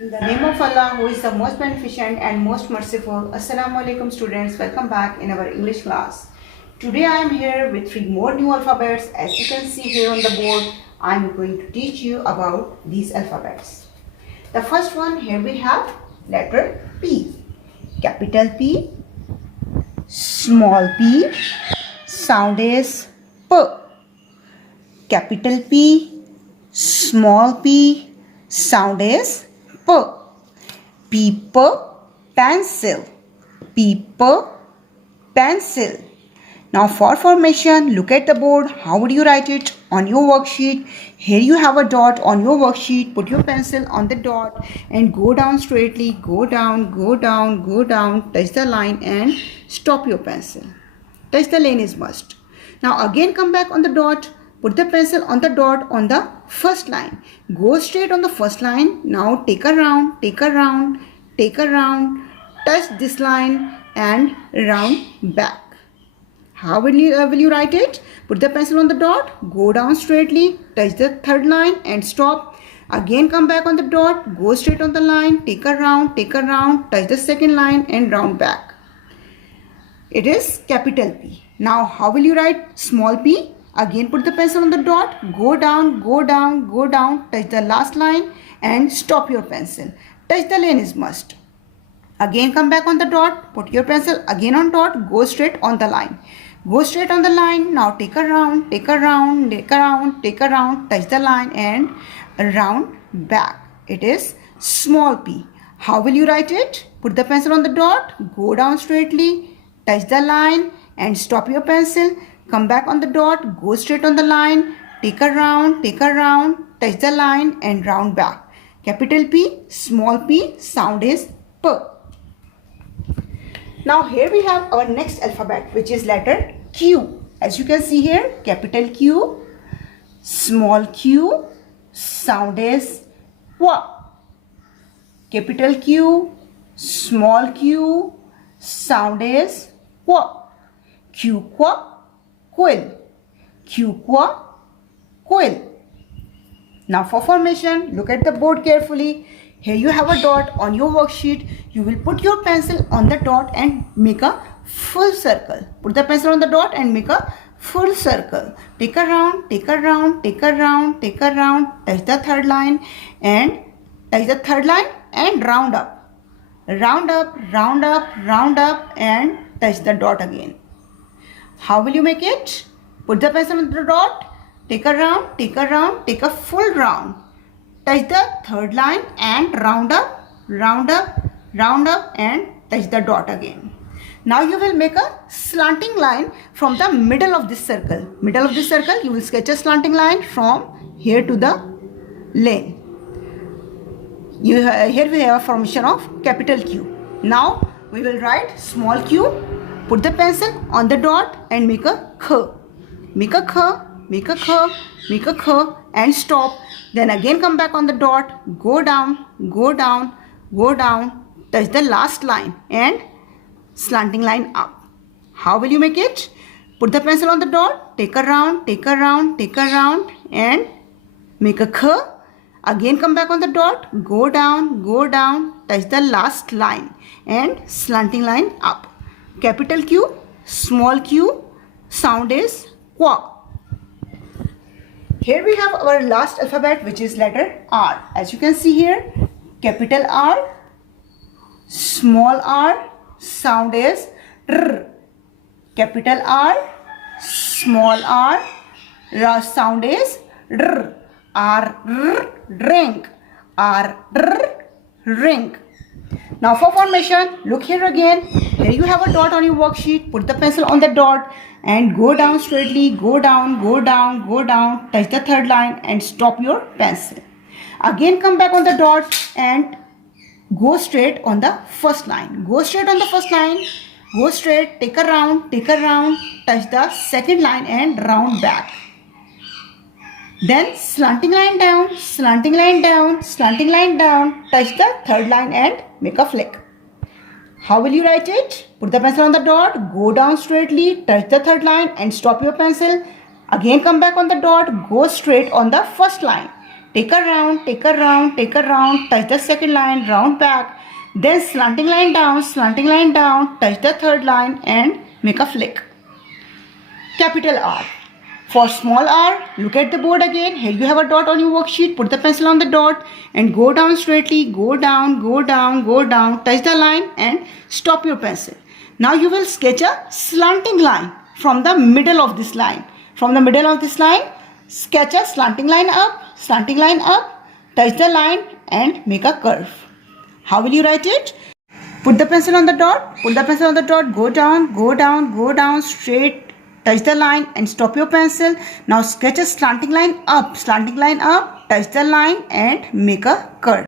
In the name of Allah, who is the most beneficent and most merciful. Assalamu alaikum students, welcome back in our English class. Today I am here with 3 more new alphabets. As you can see here on the board, I am going to teach you about these alphabets. The first one, here we have letter P. Capital P, small p, sound is P. Capital P, small p, sound is P. Paper, pencil. Paper, pencil. Now for formation, look at the board. How would you write it on your worksheet? Here you have a dot on your worksheet. Put your pencil on the dot and go down straightly. Go down, go down, go down. Touch the line and stop your pencil. Touch the line is must. Now again come back on the dot. Put the pencil on the dot on the first line. Go straight on the first line. Now take a round, take a round, take a round. Touch this line and round back. How will you write it? Put the pencil on the dot, go down straightly, touch the third line and stop. Again come back on the dot, go straight on the line, take a round, touch the second line and round back. It is capital P. Now how will you write small p? Again put the pencil on the dot, go down, go down, go down, touch the last line and stop your pencil. Touch the line is must. Again come back on the dot, put your pencil again on dot, go straight on the line. Go straight on the line. Now take a round, take a round, take a round, take a round, touch the line and round back. It is small p. How will you write it? Put the pencil on the dot, go down straightly, touch the line and stop your pencil. Come back on the dot, go straight on the line, take a round, touch the line and round back. Capital P, small p, sound is P. Now here we have our next alphabet, which is letter Q. As you can see here, capital Q, small q, sound is Q. Capital Q, small q, sound is Q. Q, quill. Q, quill. Now for formation, look at the board carefully. Here you have a dot on your worksheet. You will put your pencil on the dot and make a full circle. Put the pencil on the dot and make a full circle. Take a round, take a round, take a round, take a round, touch the third line and round up. Round up, round up, round up and touch the dot again. How will you make it? Put the pencil on the dot, take a round, take a full round. Touch the third line and round up, round up, round up and touch the dot again. Now you will make a slanting line from the middle of this circle. Middle of this circle, you will sketch a slanting line from here to the lane. Here we have a formation of capital Q. Now we will write small q. Put the pencil on the dot and make a K. Make a K, make a K, make a K and stop. Then again come back on the dot, go down, go down, go down, touch the last line and slanting line up. How will you make it? Put the pencil on the dot, take a round, take a round, take a round and make a K. Again come back on the dot, go down, touch the last line and slanting line up. Capital Q, small q, sound is Q. Here we have our last alphabet, which is letter R. As you can see here, capital R, small r, sound is R. Capital R, small r, sound is R. R, drink. R, ring. Now for formation, look here again. Here you have a dot on your worksheet. Put the pencil on the dot and go down straightly. Go down, go down, go down. Touch the third line and stop your pencil. Again come back on the dot and go straight on the first line. Go straight on the first line. Go straight, take a round, touch the second line and round back. Then slanting line down, slanting line down, slanting line down, touch the third line and make a flick. How will you write it? Put the pencil on the dot, go down straightly, touch the third line and stop your pencil. Again come back on the dot, go straight on the first line. take a round, take a round, take a round, touch the second line, round back, then slanting line down, touch the third line and make a flick. Capital R. For small r, look at the board again. Here you have a dot on your worksheet. Put the pencil on the dot and go down straightly. Go down, go down, go down. Touch the line and stop your pencil. Now you will sketch a slanting line from the middle of this line. From the middle of this line, sketch a slanting line up, touch the line and make a curve. How will you write it? Put the pencil on the dot, go down, go down, go down, straight. Touch the line and stop your pencil. Now sketch a slanting line up, touch the line and make a curve.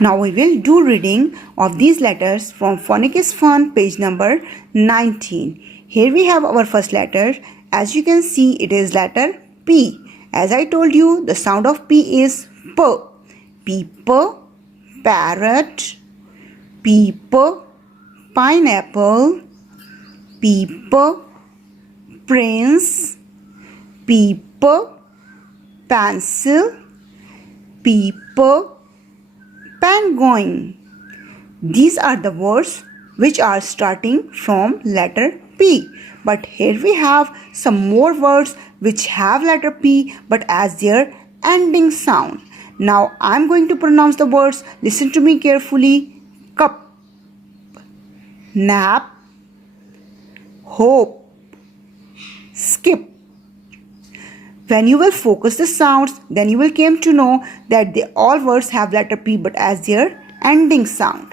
Now we will do reading of these letters from Phonic is Fun, page number 19. Here we have our first letter. As you can see, it is letter P. As I told you, the sound of P is P. People, parrot, people, pineapple, people, prince, people, pencil, people, penguin. These are the words which are starting from letter P. But here we have some more words which have letter P but as their ending sound. Now I am going to pronounce the words. Listen to me carefully. Cup, nap, hope, skip. When you will focus the sounds, then you will come to know that all words have letter P but as their ending sound.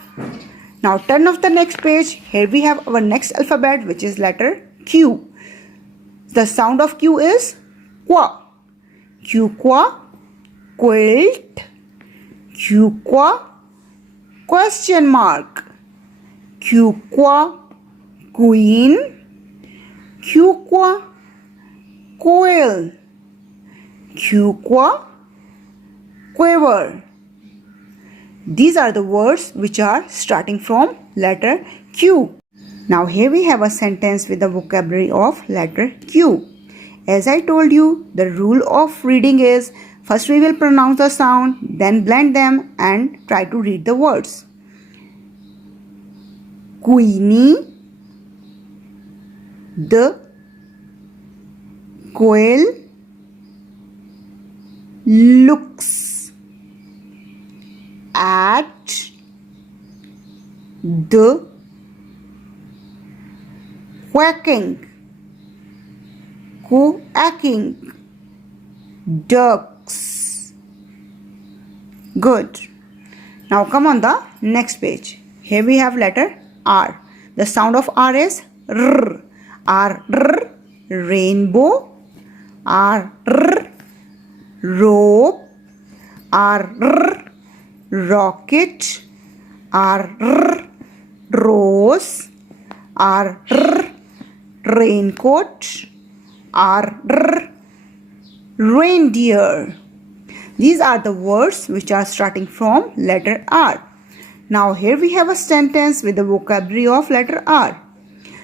Now turn off the next page. Here we have our next alphabet, which is letter Q. The sound of Q is qua. Q qua, quilt. Q qua, question mark. Q qua, queen. Q qua, quail. Q qua, quiver. These are the words which are starting from letter Q. Now here we have a sentence with the vocabulary of letter Q. As I told you, the rule of reading is first we will pronounce the sound, then blend them and try to read the words. Queenie, the quail looks at the quacking ducks. Good. Now come on the next page. Here we have letter R. The sound of R is R. R, R, rainbow. R, R, rope. R, R, rocket. R, R, rose. R, R, raincoat. R, R, reindeer. These are the words which are starting from letter R. Now here we have a sentence with the vocabulary of letter R.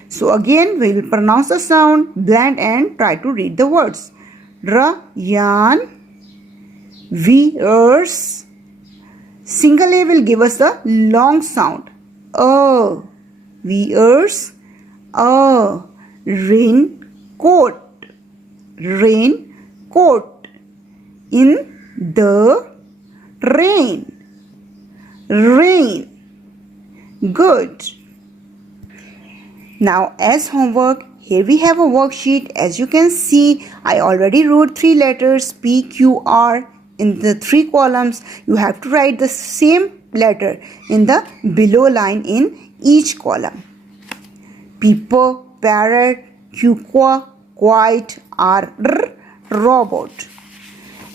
So again we will pronounce the sound, blend and try to read the words. Ryan wears. Single A will give us the long sound. Wears a raincoat. Raincoat. In the rain. Rain. Good. Now as homework, here we have a worksheet. As you can see, I already wrote 3 letters P, Q, R in the 3 columns. You have to write the same letter in the below line in each column. People, parrot, Q, qua, quiet, R, R, robot.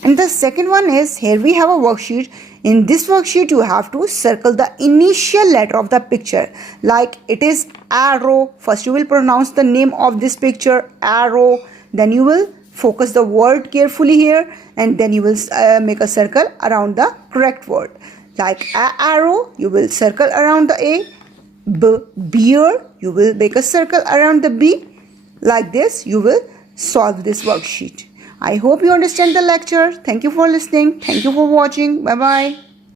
And the second one is, here we have a worksheet. In this worksheet, you have to circle the initial letter of the picture. Like it is arrow. First you will pronounce the name of this picture, arrow. Then you will focus the word carefully here. And then you will make a circle around the correct word. Like arrow, you will circle around the A. Beer, you will make a circle around the B. Like this, you will solve this worksheet. I hope you understand the lecture. Thank you for listening. Thank you for watching. Bye bye.